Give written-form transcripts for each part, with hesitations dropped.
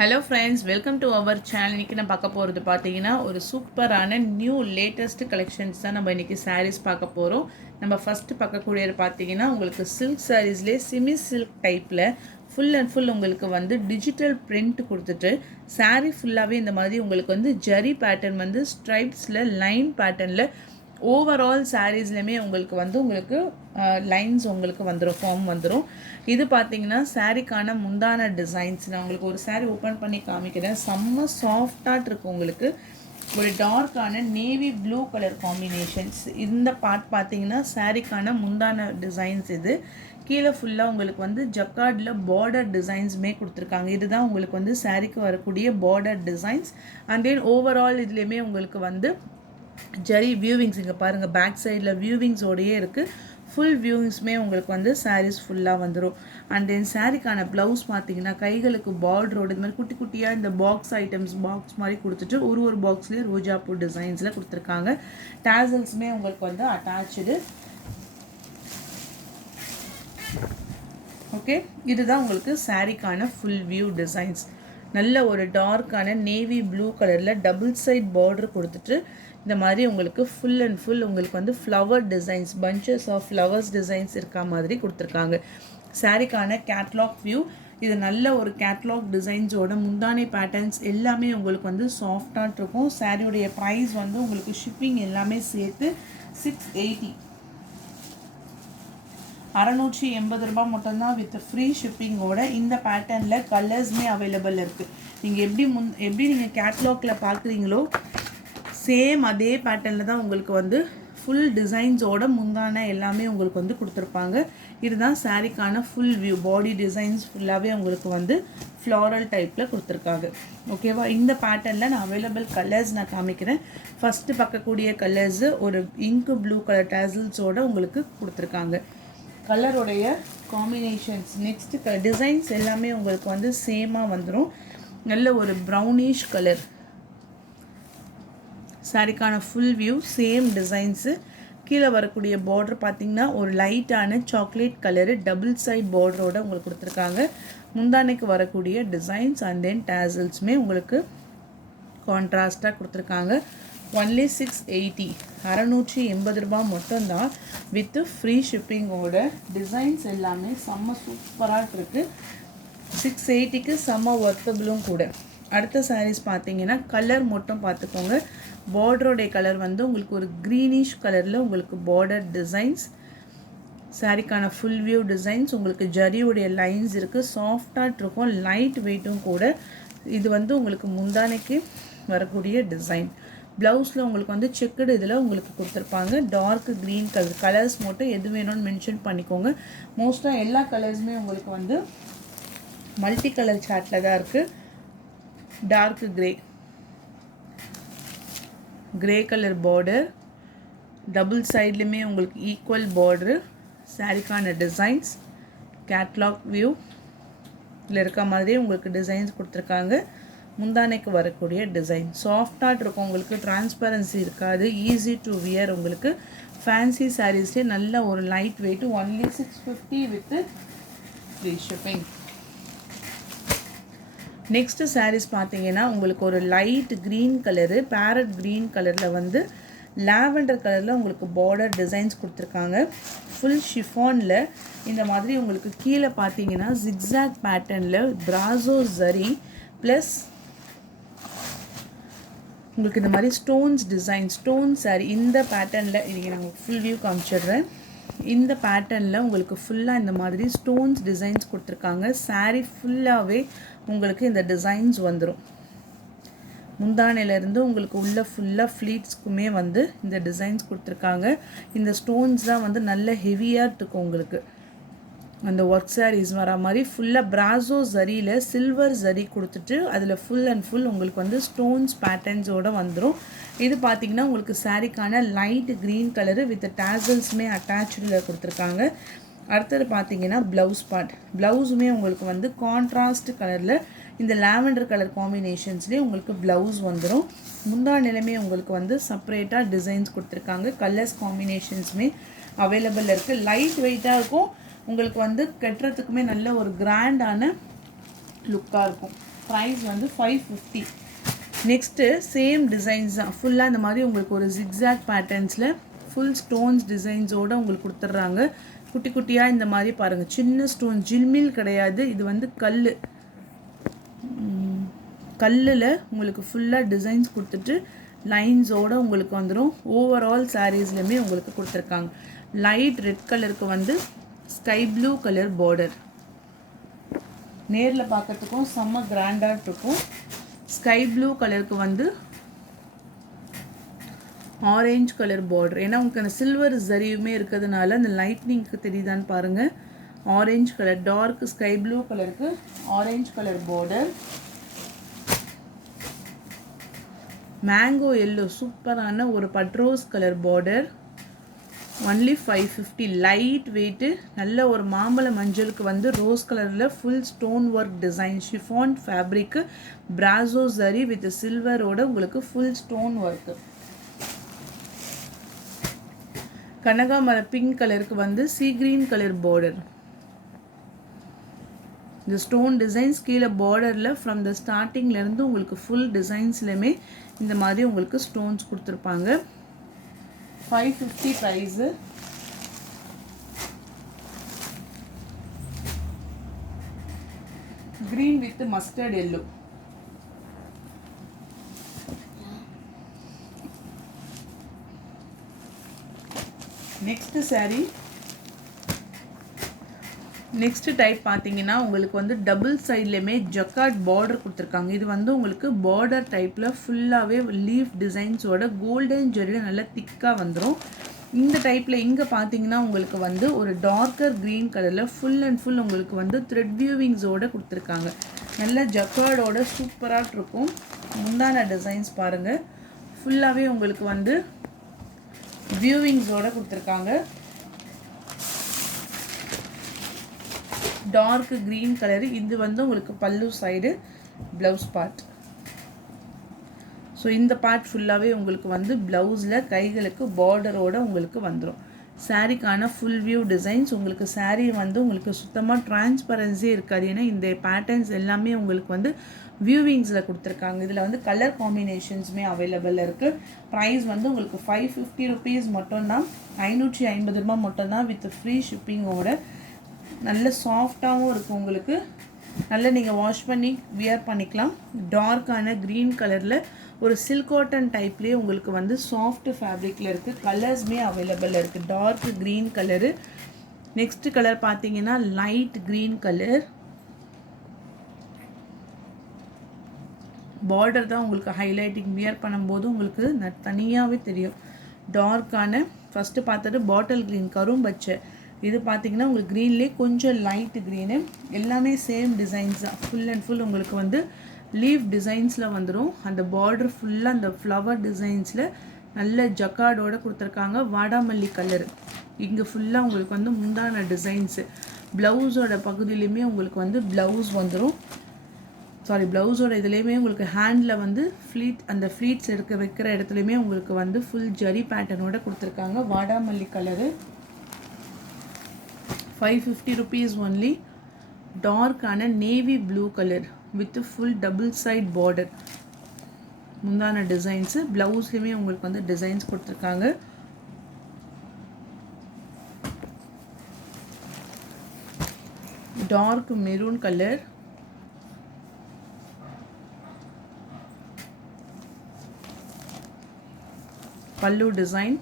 Hello friends, welcome to our channel. இன்றைக்கி நான் பார்க்க போகிறது பார்த்தீங்கன்னா ஒரு சூப்பரான நியூ லேட்டஸ்ட் கலெக்ஷன்ஸ் தான் நம்ம இன்றைக்கி சாரீஸ் பார்க்க போகிறோம். நம்ம ஃபஸ்ட்டு பார்க்கக்கூடியது பார்த்தீங்கன்னா உங்களுக்கு சில்க் சாரீஸ்லேயே செமி சில்க் டைப்பில் ஃபுல் அண்ட் ஃபுல் உங்களுக்கு வந்து டிஜிட்டல் பிரிண்ட் கொடுத்துட்டு சாரீ ஃபுல்லாகவே இந்த மாதிரி உங்களுக்கு வந்து ஜரி பேட்டர்ன் வந்து ஸ்ட்ரைப்ஸில் லைன் பேட்டர்னில் ஓவரால் சாரீஸ்லையுமே உங்களுக்கு லைன்ஸ் உங்களுக்கு வந்துடும், ஃபார்ம் வந்துடும். இது பார்த்தீங்கன்னா சாரீக்கான முந்தான டிசைன்ஸ். நான் உங்களுக்கு ஒரு சாரீ ஓப்பன் பண்ணி காமிக்கிறேன். செம்ம சாஃப்டாக இருக்கும். உங்களுக்கு ஒரு டார்க்கான நேவி ப்ளூ கலர் காம்பினேஷன்ஸ். இந்த பார்ட் பார்த்தீங்கன்னா சாரீக்கான முந்தான டிசைன்ஸ். இது கீழே ஃபுல்லாக உங்களுக்கு வந்து ஜக்கார்டில் பார்டர் டிசைன்ஸுமே கொடுத்துருக்காங்க. இதுதான் உங்களுக்கு வந்து சாரீக்கு வரக்கூடிய border designs. And then overall இதுலேயுமே உங்களுக்கு வந்து ஜரி வியூவிங்ஸ் இங்கே பாருங்கள், பேக் சைடில் வியூவிங்ஸோடையே இருக்குது. ஃபுல் வியூவிங்ஸுமே உங்களுக்கு வந்து சாரீஸ் ஃபுல்லாக வந்துடும். அண்ட் தென் சாரீக்கான ப்ளவுஸ் பார்த்தீங்கன்னா கைகளுக்கு பார்டரோடு இது மாதிரி குட்டி குட்டியாக இந்த பாக்ஸ் ஐட்டம்ஸ் பாக்ஸ் மாதிரி கொடுத்துட்டு ஒரு பாக்ஸ்லேயும் ரோஜாப்பூ டிசைன்ஸில் கொடுத்துருக்காங்க. டேசல்ஸுமே உங்களுக்கு வந்து அட்டாச்சு. ஓகே, இதுதான் உங்களுக்கு சாரீக்கான ஃபுல் வியூ டிசைன்ஸ். நல்ல ஒரு டார்க்கான நேவி ப்ளூ கலரில் டபுள் சைட் பார்டர் கொடுத்துட்டு இந்த மாதிரி உங்களுக்கு ஃபுல் அண்ட் ஃபுல் உங்களுக்கு வந்து flower designs, bunches of flowers designs இருக்கா மாதிரி கொடுத்துருக்காங்க. சாரீக்கான கேட்லாக் வியூ. இது நல்ல ஒரு கேட்லாக் டிசைன்ஸோட முந்தானை பேட்டர்ன்ஸ் எல்லாமே உங்களுக்கு வந்து சாஃப்டாக இருக்கும். சாரியுடைய ப்ரைஸ் வந்து உங்களுக்கு ஷிப்பிங் எல்லாமே சேர்த்து 680 680 மட்டும்தான் வித் ஃப்ரீ ஷிப்பிங்கோட. இந்த பேட்டர்னில் கலர்ஸுமே அவைலபிள் இருக்குது. நீங்கள் எப்படி நீங்கள் கேட்லாகில் பார்க்குறீங்களோ சேம் அதே பேட்டர்னில் தான் உங்களுக்கு வந்து ஃபுல் டிசைன்ஸோட முந்தான எல்லாமே உங்களுக்கு வந்து கொடுத்துருப்பாங்க. இதுதான் சாரீக்கான ஃபுல் வியூ. பாடி டிசைன்ஸ் ஃபுல்லாகவே உங்களுக்கு வந்து ஃப்ளாரல் டைப்பில் கொடுத்துருக்காங்க. ஓகேவா? இந்த பேட்டர்னில் நான் அவைலபிள் கலர்ஸ் நான் காமிக்கிறேன். ஃபஸ்ட்டு பார்க்கக்கூடிய கலர்ஸு ஒரு இங்கு ப்ளூ கலர் டேசல்ஸோடு உங்களுக்கு கொடுத்துருக்காங்க. கலருடைய காம்பினேஷன்ஸ் நெக்ஸ்ட்டு டிசைன்ஸ் எல்லாமே உங்களுக்கு வந்து சேமாக வந்துடும். நல்ல ஒரு ப்ரௌனிஷ் கலர் சாரிக்கான ஃபுல் வியூ. Same designs. கீழே வரக்கூடிய பார்டர் பார்த்திங்கன்னா ஒரு லைட்டான சாக்லேட் கலரு டபுள் சைட் பார்டரோட உங்களுக்கு கொடுத்துருக்காங்க. முந்தானைக்கு வரக்கூடிய டிசைன்ஸ் அண்ட் தென் டேசல்ஸுமே உங்களுக்கு கான்ட்ராஸ்டாக கொடுத்துருக்காங்க. ஒன்லி 680 680 மட்டும்தான் வித்து ஃப்ரீ ஷிப்பிங்கோட. டிசைன்ஸ் எல்லாமே செம்ம சூப்பராக இருக்குது. 680க்கு செம்ம ஒர்த்தபிளும் கூட. அடுத்த சாரீஸ் பார்த்தீங்கன்னா கலர் மட்டும் பார்த்துக்கோங்க. பார்டரோடைய கலர் வந்து உங்களுக்கு ஒரு க்ரீனிஷ் கலரில் உங்களுக்கு பார்டர் டிசைன்ஸ். சாரீக்கான ஃபுல் வியூ டிசைன்ஸ். உங்களுக்கு ஜரியுடைய லைன்ஸ் இருக்குது. சாஃப்டாக இருக்கும், லைட் வெயிட்டும் கூட. இது வந்து உங்களுக்கு முந்தானைக்கு வரக்கூடிய டிசைன். ப்ளவுஸில் உங்களுக்கு வந்து செக்குடு இதில் உங்களுக்கு கொடுத்துருப்பாங்க. Dark green colour. கலர்ஸ் மட்டும் எது வேணும்னு மென்ஷன் பண்ணிக்கோங்க. மோஸ்ட்டாக எல்லா கலர்ஸுமே உங்களுக்கு வந்து மல்டி கலர் சாட்டில் தான் இருக்குது. Dark grey colour border, double சைட்லையுமே உங்களுக்கு ஈக்குவல் பார்டரு. சாரிக்கான டிசைன்ஸ் கேட்லாக் வியூ இதில் இருக்க மாதிரியே உங்களுக்கு டிசைன்ஸ் கொடுத்துருக்காங்க. முந்தானைக்கு வரக்கூடிய டிசைன் சாஃப்டாக இருக்கும். உங்களுக்கு டிரான்ஸ்பரன்சி இருக்காது. Easy to wear. உங்களுக்கு ஃபேன்சி சாரீஸ்லேயே நல்ல ஒரு light weight. Only 650 with free shipping. Next sarees பார்த்தீங்கன்னா உங்களுக்கு ஒரு light green colour parrot green கலரில் வந்து லாவெண்டர் கலரில் உங்களுக்கு பார்டர் டிசைன்ஸ் கொடுத்துருக்காங்க. ஃபுல் ஷிஃபானில் இந்த மாதிரி உங்களுக்கு கீழே பார்த்தீங்கன்னா ஜிக்ஸாக் பேட்டர்னில் பிராசோ ஜரி ப்ளஸ் உங்களுக்கு இந்த மாதிரி ஸ்டோன்ஸ் டிசைன் ஸ்டோன் சாரீ. இந்த பேட்டர்னில் இன்றைக்கி நான் உங்களுக்கு ஃபுல் வியூ காமிச்சிடுறேன். இந்த பேட்டர்னில் உங்களுக்கு ஃபுல்லாக இந்த மாதிரி ஸ்டோன்ஸ் டிசைன்ஸ் கொடுத்துருக்காங்க. சாரீ ஃபுல்லாகவே உங்களுக்கு இந்த டிசைன்ஸ் வந்துடும். முந்தானையிலேருந்து உங்களுக்கு உள்ள ஃபுல்லாக ஃப்ளீட்ஸ்க்குமே வந்து இந்த டிசைன்ஸ் கொடுத்துருக்காங்க. இந்த ஸ்டோன்ஸ் தான் வந்து நல்ல ஹெவியாக இருக்கும். உங்களுக்கு அந்த ஒர்க் சாரீஸ் வர மாதிரி ஃபுல்லாக பிராசோ ஜரியில் சில்வர் ஜரி கொடுத்துட்டு அதில் ஃபுல் அண்ட் ஃபுல் உங்களுக்கு வந்து ஸ்டோன்ஸ் பேட்டர்ன்ஸோடு வந்துடும். இது பார்த்திங்கன்னா உங்களுக்கு சாரீக்கான லைட் க்ரீன் கலரு வித் டேசல்ஸுமே அட்டாச்சில் கொடுத்துருக்காங்க. அடுத்தது பார்த்தீங்கன்னா ப்ளவுஸ் பார்ட். ப்ளவுஸுமே உங்களுக்கு வந்து கான்ட்ராஸ்ட் கலரில் இந்த லாவெண்டர் கலர் காம்பினேஷன்ஸ்லேயே உங்களுக்கு ப்ளவுஸ் வந்துடும். முந்தானையிலுமே உங்களுக்கு வந்து செப்பரேட்டாக டிசைன்ஸ் கொடுத்துருக்காங்க. கலர்ஸ் காம்பினேஷன்ஸுமே அவைலபிள் இருக்குது. லைட் வெயிட்டாக இருக்கும். உங்களுக்கு வந்து கட்டுறதுக்குமே நல்ல ஒரு கிராண்டான லுக்காக இருக்கும். ப்ரைஸ் வந்து 550. நெக்ஸ்ட்டு சேம் டிசைன்ஸ் தான், ஃபுல்லாக இந்த மாதிரி உங்களுக்கு ஒரு ஜிக்ஸாக் பேட்டர்ன்ஸில் ஃபுல் ஸ்டோன்ஸ் டிசைன்ஸோடு உங்களுக்கு கொடுத்துட்றாங்க. குட்டி குட்டியாக இந்த மாதிரி பாருங்கள், சின்ன ஸ்டோன், ஜில்மில் கிடையாது, இது வந்து கல்லில் உங்களுக்கு ஃபுல்லாக டிசைன்ஸ் கொடுத்துட்டு லைன்ஸோடு உங்களுக்கு வந்துடும். ஓவரால் சாரீஸ்லையுமே உங்களுக்கு கொடுத்துருக்காங்க. லைட் ரெட் கலருக்கு வந்து ஸ்கை ப்ளூ கலர் பார்டர், நேரில் பார்க்கறதுக்கும் செம்ம கிராண்டாக இருக்கும். ஸ்கை ப்ளூ கலருக்கு வந்து ஆரேஞ்ச் கலர் பார்டர், ஏன்னா உங்களுக்கு அந்த சில்வர் ஜரியுமே இருக்கிறதுனால அந்த லைட்னிங்க்கு தெரியுதான்னு பாருங்கள். Orange colour, dark sky blue கலருக்கு orange colour border. Mango yellow சூப்பரான ஒரு பட்ரோஸ் colour border, only 550. Light weight, நல்ல ஒரு மாம்பழ மஞ்சளுக்கு வந்து ரோஸ் கலரில் full stone work design, chiffon fabric, பிராசோ ஜரி வித் சில்வரோட உங்களுக்கு ஃபுல் ஸ்டோன் ஒர்க்கு. கனகாமர பிங்க் கலருக்கு வந்து சீ கிரீன் கலர் பார்டர். இந்த ஸ்டோன் டிசைன்ஸ் கீழே பார்டரில் ஃப்ரம் த ஸ்டார்டிங்லேருந்து உங்களுக்கு ஃபுல் டிசைன்ஸ்லையுமே இந்த மாதிரி உங்களுக்கு ஸ்டோன்ஸ் கொடுத்துருப்பாங்க. 550 price. Green with mustard yellow. Next saree, next type பார்த்தீங்கன்னா உங்களுக்கு வந்து டபுள் சைட்லேயுமே ஜக்கார்ட் பார்டர் கொடுத்துருக்காங்க. இது வந்து உங்களுக்கு பார்டர் டைப்பில் ஃபுல்லாகவே லீஃப் டிசைன்ஸோட கோல்டன் ஜெரியில் நல்லா திக்காக வந்துடும். இந்த டைப்பில் இங்கே பார்த்தீங்கன்னா உங்களுக்கு வந்து ஒரு டார்க்கர் க்ரீன் கலரில் ஃபுல் அண்ட் ஃபுல் உங்களுக்கு வந்து த்ரெட் வியூவிங்ஸோடு கொடுத்துருக்காங்க. நல்ல ஜக்கார்டோட சூப்பராக இருக்கும். முந்தான டிசைன்ஸ் பாருங்கள், ஃபுல்லாகவே உங்களுக்கு வந்து வியூவிங்ஸோடு கொடுத்துருக்காங்க. டார்க் க்ரீன் கலரு, இது வந்து உங்களுக்கு பல்லு சைடு ப்ளவுஸ் பார்ட். ஸோ இந்த பார்ட் ஃபுல்லாகவே உங்களுக்கு வந்து ப்ளவுஸில் கைகளுக்கு பார்டரோடு உங்களுக்கு வந்துடும். சாரீக்கான ஃபுல் வியூ டிசைன்ஸ். உங்களுக்கு சாரீ வந்து உங்களுக்கு சுத்தமாக டிரான்ஸ்பரன்சியே இருக்காது, ஏன்னா இந்த பேட்டர்ன்ஸ் எல்லாமே உங்களுக்கு வந்து வியூவிங்ஸில் கொடுத்துருக்காங்க. இதில் வந்து கலர் காம்பினேஷன்ஸுமே அவைலபிள் இருக்குது. ப்ரைஸ் வந்து உங்களுக்கு 550 ருபீஸ் மட்டும்தான், 550 ரூபா மட்டும்தான் வித் ஃப்ரீ ஷிப்பிங்கோட. நல்ல சாஃப்டாகவும் இருக்கும் உங்களுக்கு, நல்லா நீங்கள் வாஷ் பண்ணி வியர் பண்ணிக்கலாம். டார்க்கான க்ரீன் கலரில் ஒரு சில்க் காட்டன் டைப்லேயே உங்களுக்கு வந்து சாஃப்ட் ஃபேப்ரிக்கில் இருக்குது. கலர்ஸுமே அவைலபிள் இருக்குது. Dark green colour. Next colour பார்த்தீங்கன்னா லைட் க்ரீன் கலர். பார்டர் தான் உங்களுக்கு ஹைலைட்டிங், வியர் பண்ணும்போது உங்களுக்கு தனியாகவே தெரியும். டார்க்கான ஃபஸ்ட்டு பார்த்தது பாட்டில் க்ரீன் கரும்பச்சை, இது பார்த்தீங்கன்னா உங்களுக்கு க்ரீன்லேயே கொஞ்சம் லைட் க்ரீனு. எல்லாமே சேம் டிசைன்ஸ் தான், ஃபுல் அண்ட் ஃபுல் உங்களுக்கு வந்து லீஃப் டிசைன்ஸில் வந்துடும். அந்த பார்டர் ஃபுல்லாக அந்த ஃப்ளவர் டிசைன்ஸில் நல்ல ஜக்கார்டோடு கொடுத்துருக்காங்க. வாடாமல்லி கலர் இங்கே ஃபுல்லாக உங்களுக்கு வந்து முந்தான டிசைன்ஸு. ப்ளவுஸோட பகுதியிலையுமே உங்களுக்கு வந்து ப்ளவுஸ் வந்துடும். ப்ளவுஸோட இதுலேயுமே உங்களுக்கு ஹேண்டில் வந்து அந்த ஃப்ளீட்ஸ் வைக்கிற இடத்துலையுமே உங்களுக்கு வந்து ஃபுல் ஜரி பேட்டர்னோட கொடுத்துருக்காங்க. வாடாமல்லி கலரு 550 rupees only. டார்க்கான navy blue colour with full double side border. முந்தான டிசைன்ஸு, ப்ளவுஸ்லையுமே உங்களுக்கு வந்து டிசைன்ஸ் கொடுத்துருக்காங்க. டார்க் மெரூன் கலர், பல்லு டிசைன்.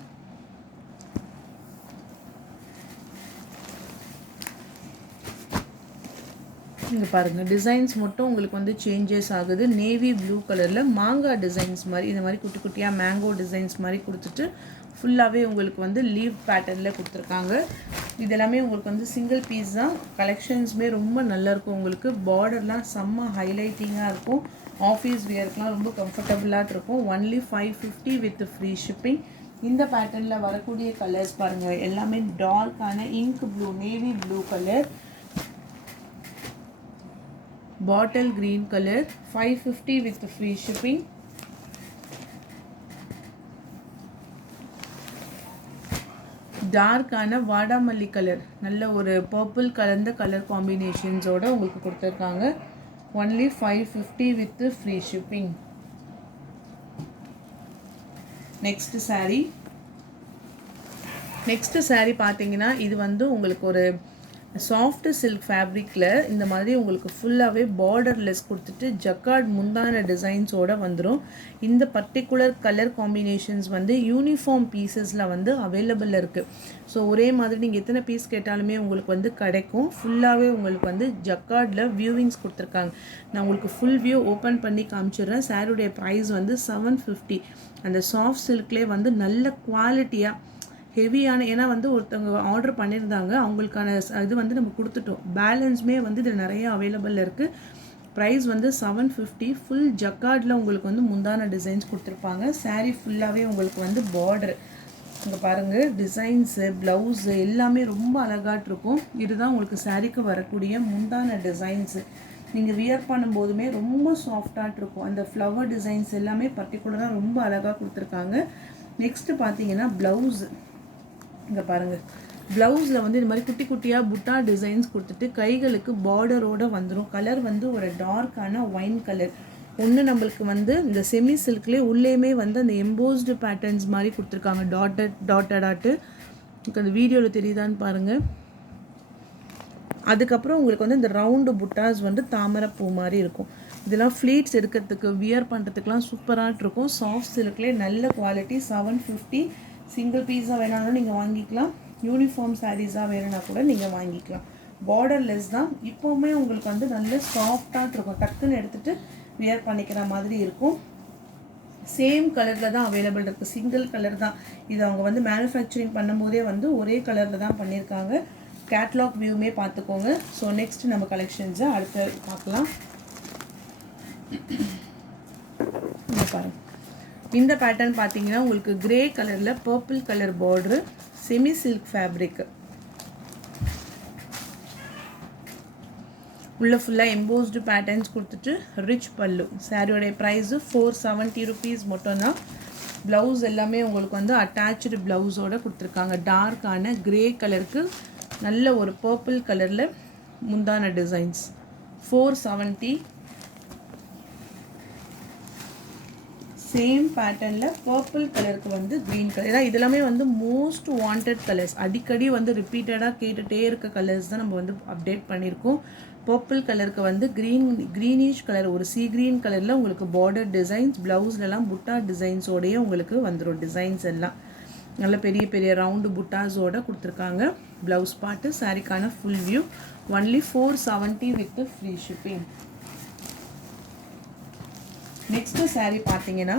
இங்கே பாருங்கள், டிசைன்ஸ் மட்டும் உங்களுக்கு வந்து சேஞ்சஸ் ஆகுது. நேவி ப்ளூ கலரில் மாங்காய் டிசைன்ஸ் மாதிரி, இந்த மாதிரி குட்டி குட்டியாக மேங்கோ டிசைன்ஸ் மாதிரி கொடுத்துட்டு ஃபுல்லாகவே உங்களுக்கு வந்து லீவ் பேட்டர்னில் கொடுத்துருக்காங்க. இது எல்லாமே உங்களுக்கு வந்து சிங்கிள் பீஸ் தான். கலெக்ஷன்ஸுமே ரொம்ப நல்லாயிருக்கும். உங்களுக்கு பார்டர்லாம் செம்ம ஹைலைட்டிங்காக இருக்கும். ஆஃபீஸ் வியர்க்கெலாம் ரொம்ப கம்ஃபர்டபுளாக இருக்கும். Only 550 with free shipping. இந்த பேட்டர்னில் வரக்கூடிய கலர்ஸ் பாருங்கள், எல்லாமே டார்க்கான ink blue, navy blue colour, bottle green color, 550 with free shipping. டார்க்கான வாடாமல்லி கலர், நல்ல ஒரு பர்பிள் கலந்த கலர் காம்பினேஷன்ஸோட உங்களுக்கு கொடுத்துருக்காங்க. Only 550 with free shipping. Next saree பார்த்தீங்கன்னா இது வந்து உங்களுக்கு ஒரு சாஃப்ட் சில்க் ஃபேப்ரிக்கில் இந்த மாதிரி உங்களுக்கு ஃபுல்லாகவே பார்டர்லெஸ் கொடுத்துட்டு ஜக்கார்ட் முந்தான டிசைன்ஸோடு வந்துடும். இந்த பர்டிகுலர் கலர் காம்பினேஷன்ஸ் வந்து யூனிஃபார்ம் பீசஸில் வந்து அவைலபிள் இருக்குது. ஸோ ஒரே மாதிரி நீங்கள் எத்தனை பீஸ் கேட்டாலுமே உங்களுக்கு வந்து கிடைக்கும். ஃபுல்லாகவே உங்களுக்கு வந்து ஜக்கார்டில் வியூவிங்ஸ் கொடுத்துருக்காங்க. நான் உங்களுக்கு ஃபுல் வியூ ஓப்பன் பண்ணி காமிச்சிடுறேன். சாரியுடைய ப்ரைஸ் வந்து 750. அந்த சாஃப்ட் சில்க்லேயே வந்து நல்ல குவாலிட்டியாக ஹெவியான, ஏன்னா வந்து ஒருத்தவங்க ஆர்டர் பண்ணியிருந்தாங்க, அவங்களுக்கான இது வந்து நம்ம கொடுத்துட்டோம். பேலன்ஸுமே வந்து இதில் நிறைய அவைலபிள் இருக்குது. ப்ரைஸ் வந்து 750. ஃபுல் ஜக்கார்டில் உங்களுக்கு வந்து முந்தான டிசைன்ஸ் கொடுத்துருப்பாங்க. சாரீ ஃபுல்லாகவே உங்களுக்கு வந்து பார்டர் இங்கே பாருங்கள், டிசைன்ஸு ப்ளவுஸு எல்லாமே ரொம்ப அழகாட்டிருக்கும். இதுதான் உங்களுக்கு சாரீக்கு வரக்கூடிய முந்தான டிசைன்ஸு. நீங்கள் வியர் பண்ணும்போதுமே ரொம்ப சாஃப்டாகிட்ருக்கும். அந்த ஃப்ளவர் டிசைன்ஸ் எல்லாமே பர்டிகுலராக ரொம்ப அழகாக கொடுத்துருக்காங்க. நெக்ஸ்ட்டு பார்த்தீங்கன்னா ப்ளவுஸு இங்கே பாருங்கள், ப்ளவுஸில் வந்து இது மாதிரி குட்டி குட்டியாக புட்டா டிசைன்ஸ் கொடுத்துட்டு கைகளுக்கு பார்டரோடு வந்துடும். கலர் வந்து ஒரு டார்க்கான ஒயின் கலர். ஒன்று நம்மளுக்கு வந்து இந்த செமி சில்க்லேயே உள்ளேயுமே வந்து அந்த எம்போஸ்டு பேட்டர்ன்ஸ் மாதிரி கொடுத்துருக்காங்க. டாட்டடாட்டு அந்த வீடியோவில் தெரியுதான்னு பாருங்கள். அதுக்கப்புறம் உங்களுக்கு வந்து இந்த ரவுண்டு புட்டாஸ் வந்து தாமரை பூ மாதிரி இருக்கும். இதெல்லாம் ஃப்ளீட்ஸ் எடுக்கிறதுக்கு வியர் பண்ணுறதுக்குலாம் சூப்பராக இருக்கும். சாஃப்ட் சில்க்லேயே நல்ல குவாலிட்டி. 750. சிங்கிள் பீஸாக வேணாலும் நீங்கள் வாங்கிக்கலாம். யூனிஃபார்ம் சாரீஸாக வேணும்னா கூட நீங்கள் வாங்கிக்கலாம். பார்டர்லெஸ் தான். இப்போவுமே உங்களுக்கு வந்து நல்ல சாஃப்டாக இருக்கும். டக்குன்னு எடுத்துகிட்டு வியர் பண்ணிக்கிற மாதிரி இருக்கும். சேம் கலரில் தான் அவைலபிள் இருக்குது. சிங்கிள் கலர் தான். இது அவங்க வந்து மேனுஃபேக்சரிங் பண்ணும்போதே வந்து ஒரே கலரில் தான் பண்ணியிருக்காங்க. கேட்லாக் வியூமே பார்த்துக்கோங்க. ஸோ நெக்ஸ்ட் நம்ம கலெக்ஷன்ஸை அடுத்து பார்க்கலாம். பாருங்கள், இந்த பேட்டர்ன் பார்த்தீங்கன்னா உங்களுக்கு கிரே கலரில் purple colour border, semi silk fabric, உள்ள ஃபுல்லாக எம்போஸ்டு பேட்டர்ன்ஸ் கொடுத்துட்டு ரிச் பல்லு. சாரியோடைய ப்ரைஸு 470 ருபீஸ் மட்டும்தான். ப்ளவுஸ் எல்லாமே உங்களுக்கு வந்து அட்டாச்சு ப்ளவுஸோடு கொடுத்துருக்காங்க. டார்க்கான கிரே கலருக்கு நல்ல ஒரு பர்பிள் கலரில் முந்தான டிசைன்ஸ். 470. சேம் பேட்டர்னில் பர்பிள் கலருக்கு வந்து க்ரீன் கலர். ஏன்னா இதெல்லாமே வந்து மோஸ்ட் வாண்டட் கலர்ஸ். அடிக்கடி வந்து ரிப்பீட்டடாக கேட்டுகிட்டே இருக்க கலர்ஸ் தான் நம்ம வந்து அப்டேட் பண்ணியிருக்கோம். பர்பிள் கலருக்கு வந்து க்ரீனிஷ் கலர், ஒரு சீ க்ரீன் கலரில் உங்களுக்கு பார்டர் டிசைன்ஸ், ப்ளவுஸ்லலாம் புட்டா டிசைன்ஸோடையே உங்களுக்கு வந்துடும். டிசைன்ஸ் எல்லாம் நல்ல பெரிய பெரிய ரவுண்டு புட்டாஸோடு கொடுத்துருக்காங்க. Blouse part. சாரிக்கான full view. Only 470 with free shipping. Next sari பார்த்தீங்கன்னா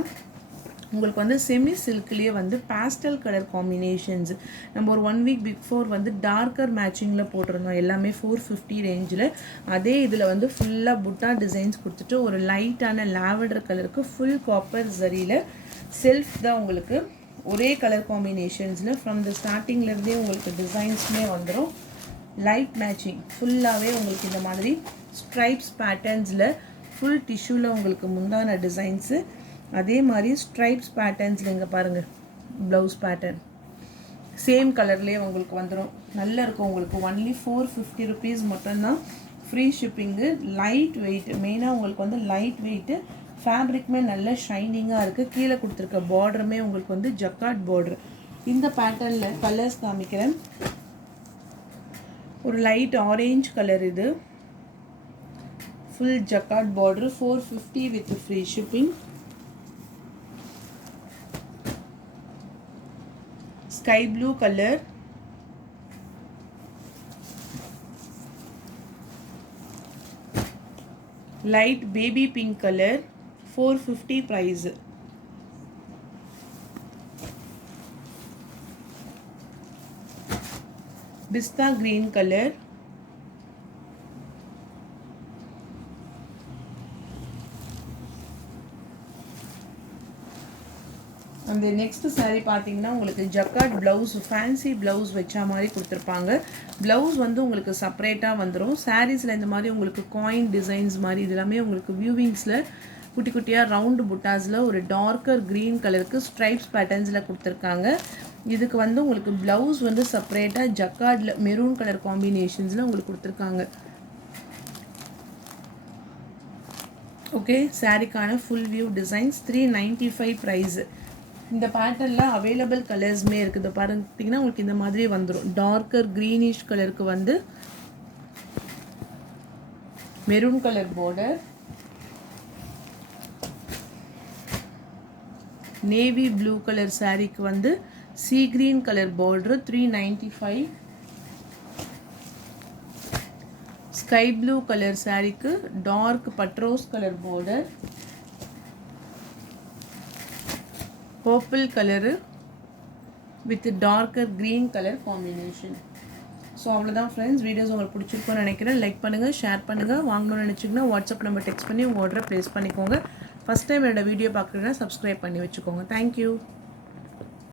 உங்களுக்கு வந்து செமி சில்க்லேயே வந்து பேஸ்டல் கலர் காம்பினேஷன்ஸ். நம்ம ஒரு 1 வீக் பிஃபோர் வந்து டார்க்கர் மேட்சிங்கில் போட்டிருந்தோம். எல்லாமே 450 ரேஞ்சில். அதே இதில் வந்து ஃபுல்லாக புட்டா டிசைன்ஸ் கொடுத்துட்டு ஒரு லைட்டான லாவெண்டர் கலருக்கு ஃபுல் காப்பர் ஜரியில் செல்ஃப் தான் உங்களுக்கு ஒரே கலர் காம்பினேஷன்ஸில் ஃப்ரம் த ஸ்டார்டிங்லேருந்தே உங்களுக்கு டிசைன்ஸுமே வந்துடும். லைட் மேட்சிங் ஃபுல்லாகவே உங்களுக்கு இந்த மாதிரி ஸ்ட்ரைப்ஸ் பேட்டர்ன்ஸில் ஃபுல் டிஷ்யூவில் உங்களுக்கு முந்தான டிசைன்ஸு. அதே மாதிரி ஸ்ட்ரைப்ஸ் பேட்டர்ன்ஸில் இங்கே பாருங்கள், ப்ளவுஸ் பேட்டர்ன் சேம் கலர்லேயே உங்களுக்கு வந்துடும். நல்லா இருக்கும் உங்களுக்கு. ஒன்லி 450 ருபீஸ் மட்டும்தான். Free shipping. லைட் வெயிட், மெயினாக உங்களுக்கு வந்து லைட் வெயிட்டு. ஃபேப்ரிக்குமே நல்ல ஷைனிங்காக இருக்குது. கீழே கொடுத்துருக்க பார்டருமே உங்களுக்கு வந்து ஜக்கார்ட் பார்டர். இந்த பேட்டர்னில் கலர்ஸ் காமிக்கிறேன். ஒரு லைட் ஆரேஞ்ச் கலர், இது full jacquard border. 450 with free shipping. Sky blue colour, light baby pink colour, 450 price. Pista green colour, அந்த நெக்ஸ்ட் சாரீ பார்த்தீங்கன்னா உங்களுக்கு ஜக்கார்ட் ப்ளவுஸ், ஃபேன்சி ப்ளவுஸ் வச்சா மாதிரி கொடுத்துருப்பாங்க. ப்ளவுஸ் வந்து உங்களுக்கு செப்பரேட்டாக வந்துடும். சாரீஸில் இந்த மாதிரி உங்களுக்கு காயின் டிசைன்ஸ் மாதிரி இது எல்லாமே உங்களுக்கு வியூவிங்ஸில் குட்டி குட்டியாக ரவுண்டு புட்டாஸில் ஒரு டார்க்கர் க்ரீன் கலருக்கு ஸ்ட்ரைப்ஸ் பேட்டர்ன்ஸில் கொடுத்துருக்காங்க. இதுக்கு வந்து உங்களுக்கு ப்ளவுஸ் வந்து செப்பரேட்டாக ஜக்கார்டில் மெரூன் கலர் காம்பினேஷன்ஸில் உங்களுக்கு கொடுத்துருக்காங்க. ஓகே, சாரிக்கான ஃபுல் வியூ டிசைன்ஸ் 395 ப்ரைஸு. இந்த பேட்டர்னில் அவைலபிள் கலர்ஸுமே இருக்குது. பார்த்தீங்கன்னா உங்களுக்கு இந்த மாதிரி வந்துடும். டார்க்கர் க்ரீனிஷ் கலருக்கு வந்து maroon colour border, navy blue colour சாரீக்கு வந்து sea green colour border 395. Sky blue colour சாரீக்கு டார்க் பட்ரோஸ் colour border, purple colour with darker green colour combination. So அவ்வளோதான் ஃப்ரெண்ட்ஸ். வீடியோஸ் உங்களுக்கு பிடிச்சிருக்கும்னு நினைக்கிறேன். லைக் பண்ணுங்கள், ஷேர் பண்ணுங்கள். வாங்கணும்னு நினச்சிங்கன்னா வாட்ஸ்அப் நம்பர் டெக்ஸ்ட் பண்ணி உங்கள் ஆர்டரை ப்ளேஸ் பண்ணிக்கோங்க. ஃபஸ்ட் டைம் என்னோடய வீடியோ பார்க்குறீங்கன்னா சப்ஸ்கிரைப் பண்ணி வச்சுக்கோங்க. தேங்க்யூ.